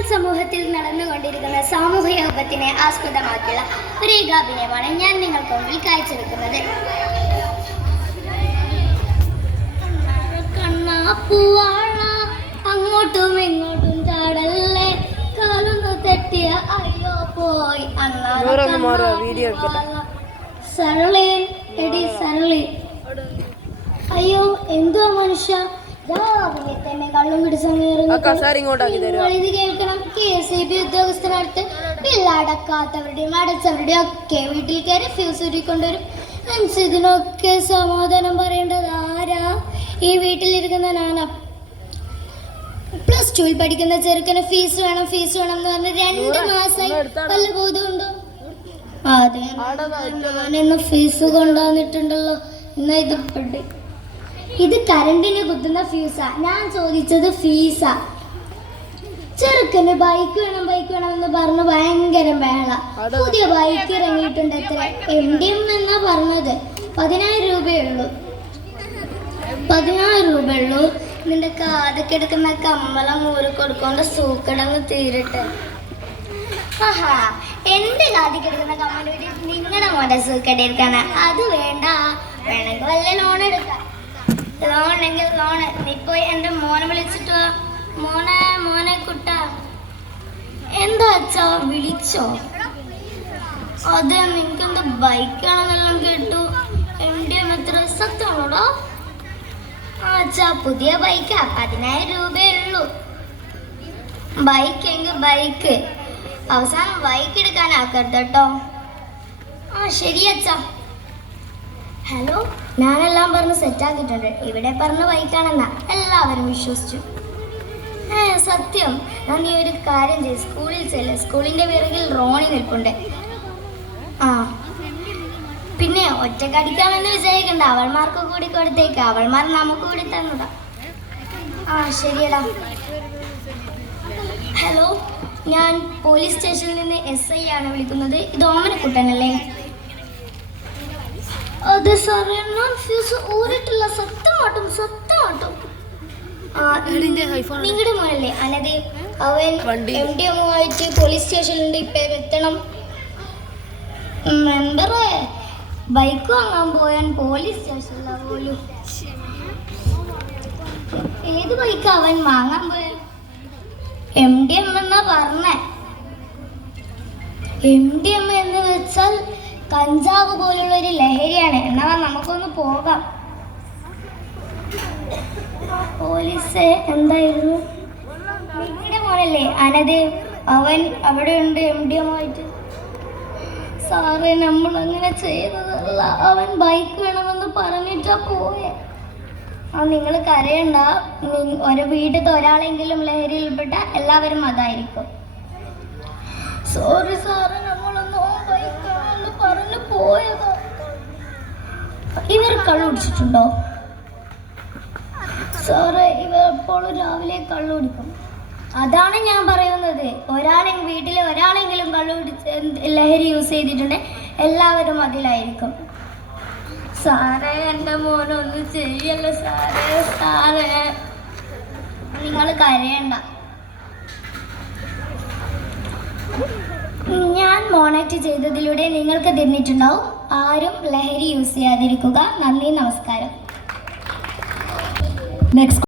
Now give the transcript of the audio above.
ഇപ്പോൾ സമൂഹത്തിൽ നടന്നുകൊണ്ടിരിക്കുന്ന സാമൂഹിക വിപത്തിനെ ആസ്പദമാക്കിയുള്ള ഒരു ഏകാഭിനയമാണ് ഞാൻ നിങ്ങൾക്ക് മുമ്പിൽ കാഴ്ചവെക്കുന്നത്. വെക്കുന്നത് അങ്ങോട്ടും ഇങ്ങോട്ടും ചാടല്ലേ? കാലൊന്ന് തെറ്റിയ അയ്യോ പോയി. സരളി എടി സരളി. അയ്യോ എന്തുവാ മനുഷ്യ? ഇത് കേൾക്കണം. കെ എസ് ഇ ബി ഉദ്യോഗസ്ഥനടുത്ത് ബില്ല് അടച്ചവരുടെയും ഒക്കെ വീട്ടിൽ കയറി ഫ്യൂസ് ഉരുക്കൊണ്ടുവരും മനസ്സ് ഇതിനൊക്കെ സമാധാനം പറയേണ്ടത് ആരാ? ഈ വീട്ടിലിരിക്കുന്ന നാന. പ്ലസ് ടുവിൽ പഠിക്കുന്ന ചെറുക്കന് ഫീസ് വേണം ഫീസ് വേണം എന്ന് പറഞ്ഞ രണ്ട് മാസമായി വല്ല ബോധമുണ്ടോ? അതെ ഞാനിന്ന് ഫീസ് കൊണ്ടുവന്നിട്ടുണ്ടല്ലോ. എന്നാ ഇത് പെട്ട് ഇത് കരണ്ടിന് കുത്തുന്ന ഫ്യൂസാ ഞാൻ ചോദിച്ചത് ഫീസാ ചെറുക്കന് ബൈക്ക് വേണം ബൈക്ക് വേണം എന്ന് പറഞ്ഞ് ഭയങ്കര ബഹള. പുതിയ ബൈക്ക് ഇറങ്ങിയിട്ടുണ്ട് എത്ര? എം ഡി എം എന്നാ പറഞ്ഞത്? പതിനായിരം രൂപയേ ഉള്ളൂ. പതിനായിരം രൂപയുള്ളൂ നിന്റെ കാതൊക്കെ എടുക്കുന്ന കമ്മലം മൂരി കൊടുക്കൊണ്ട് സൂക്കടങ്ങ് തീരട്ടെ. ആഹാ. എന്റെ കാതിക്ക് കിടക്കുന്ന കമ്മൽ നിങ്ങളുടെ മോന്റെ സൂക്കടി എടുക്കാനാ. അത് വേണ്ട. വേണമെങ്കിൽ വല്ല ലോൺ എടുക്കാം. ലോൺ എങ്കിൽ ലോൺ നീ പോയി എന്റെ മോനെ വിളിച്ചിട്ട് മോനെ മോനെ കുട്ട. എന്താ അച്ഛാ വിളിച്ചോ? അതെ നിനക്ക് എന്താ ബൈക്കാണെന്നെല്ലാം കേട്ടു. എന്റെ എത്ര സത്യമാണോടോ അച്ഛാ പുതിയ ബൈക്കാ പതിനായിരം രൂപയേ ഉള്ളൂ ബൈക്ക് എങ്കിൽ ബൈക്ക് അവസാനം ബൈക്ക് എടുക്കാനാക്കരുത് കേട്ടോ. ആ ശരി അച്ഛാ. ഹലോ ഞാനെല്ലാം പറഞ്ഞ് സെറ്റാക്കിയിട്ടുണ്ട് ഇവിടെ പറഞ്ഞ ബൈക്കാണെന്നാ എല്ലാവരും വിശ്വസിച്ചു. ഏ സത്യം. ഞാൻ നീ ഒരു കാര്യം ചെയ്ത് സ്കൂളിൽ ചെല്ല്. സ്കൂളിന്റെ പിറകിൽ റോണി നിൽപ്പുണ്ട്. ആ. പിന്നെ ഒറ്റക്കടിക്കാമെന്ന് വിചാരിക്കണ്ട. അവൾമാർക്ക് കൂടി കൊടുത്തേക്ക്. അവൾമാർ നമുക്ക് കൂടി തന്നതാ ആ ശരിയടാ. ഹലോ ഞാൻ പോലീസ് സ്റ്റേഷനിൽ നിന്ന് എസ് ഐ ആണ് വിളിക്കുന്നത്. ഇത് ഓമനക്കുട്ടനല്ലേ? സാറേ ഞാൻ ഫ്യൂസ് ഊരിട്ടില്ല സത്യമാട്ടും സത്യമാട്ടും നിങ്ങളുടെ മോനല്ലേ? അനത് അവൻ. എം ഡി എമ്മുമായിട്ട് പോലീസ് സ്റ്റേഷനിലുണ്ട് ഇപ്പൊ എത്തണം? മെമ്പറേ ബൈക്ക് വാങ്ങാൻ പോയാൻ പോലീസ് സ്റ്റേഷനിലാ പോലും. ഏത് ബൈക്കാ അവൻ വാങ്ങാൻ പോയ? എം ഡി എം എന്നാ പറഞ്ഞേ? എം ഡി എം എന്ന് വെച്ചാൽ കഞ്ചാവ് പോലുള്ള ഒരു ലഹരിയാണ്. എന്നാ നമുക്കൊന്ന് പോകാം. പോലീസ് എന്തായിരുന്നു? നിങ്ങളുടെ മോനല്ലേ അനത് അവൻ അവിടെ ഉണ്ട് എം ഡി എം ആയിട്ട്. സാറേ നമ്മൾ അങ്ങനെ ചെയ്തതല്ല. അവൻ ബൈക്ക് വേണമെന്ന് പറഞ്ഞിട്ടാ പോയെ. ആ നിങ്ങൾ കരയണ്ട. ഒരു വീട്ടിലത്തെ ഒരാളെങ്കിലും ലഹരിയിൽപ്പെട്ട എല്ലാവരും അതായിരിക്കും. സോറി സാറ് നമ്മളൊന്ന് ബൈക്കാണെന്ന് പറഞ്ഞു പോയതാ ഇവർ കള്ളു കുടിച്ചിട്ടുണ്ടോ സാറേ ഇവർ എപ്പോഴും രാവിലെ കള്ളു കുടിക്കും അതാണ് ഞാൻ പറയുന്നത്. ഒരാളെ വീട്ടിൽ ഒരാളെങ്കിലും കള്ളു കുടിച്ച് ലഹരി യൂസ് ചെയ്തിട്ടുണ്ടെങ്കിൽ എല്ലാവരും അതിലായിരിക്കും. സാറേ എന്റെ മോനൊന്നും ചെയ്യല്ലോ സാറേ സാറേ. നിങ്ങൾ കരയണ്ട. ഞാൻ മോണറ്റ് ചെയ്തതിലൂടെ നിങ്ങൾക്ക് തിരിഞ്ഞിട്ടുണ്ടാവും ആരും ലഹരി യൂസ് ചെയ്യാതിരിക്കുക. നന്ദി നമസ്കാരം. നെക്സ്റ്റ്